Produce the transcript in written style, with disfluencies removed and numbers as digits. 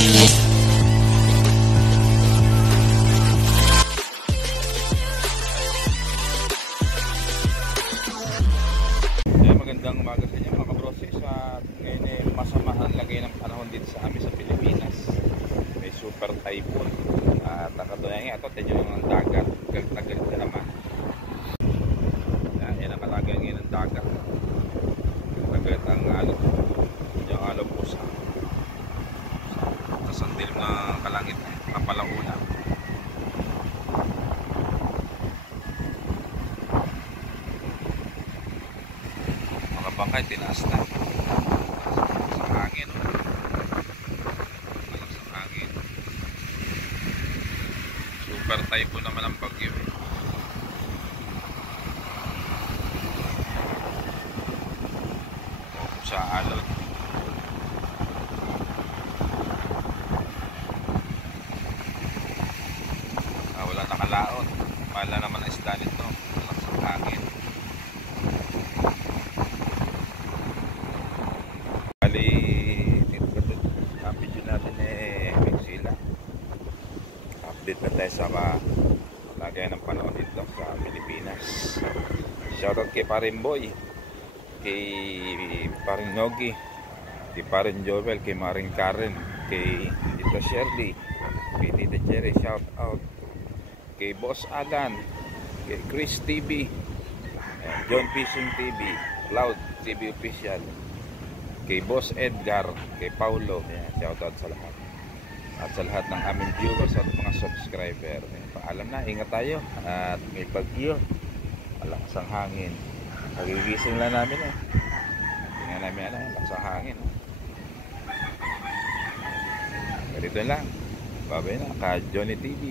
Magandang umaga sa inyo mga kabroses. At ngayon masama ang lagay ng panahon dito sa amin sa Pilipinas. May super typhoon. At nakatunayan nga ito, tignan nyo ang dagat. Galit na galit na naman. Yan ang kalagay ngayon ng dagat. Galit ang yung alo pusa. Sa sandil ng kalangit, kapalauna. Bangkay tinaas na sa hangin, sa hangin. Super typhoon naman ang bagyo sa alon. Wala nakalaon, wala naman ang isda nito sa hangin. Video natin Mixila. Update na tayo sa lagay ng panahon dito sa Pilipinas. Shoutout kay Parin Boy, kay Parin Nogi, kay Parin Jovel, kay Maring Karen, kay Tita Shirley, kay Tita Cherry. Shoutout kay Boss Alan, kay Chris TV, John Fishing TV, Cloud TV Official, kay Boss Edgar, kay Paulo. Shoutout sa lahat. At sa lahat ng aming viewers at mga subscriber. Paalam na, ingat tayo. At may bagyo. Malakas ang hangin. Nagigising lang namin tingnan namin malakas ang hangin. Ganito lang. Babay na, ka Johnny TV.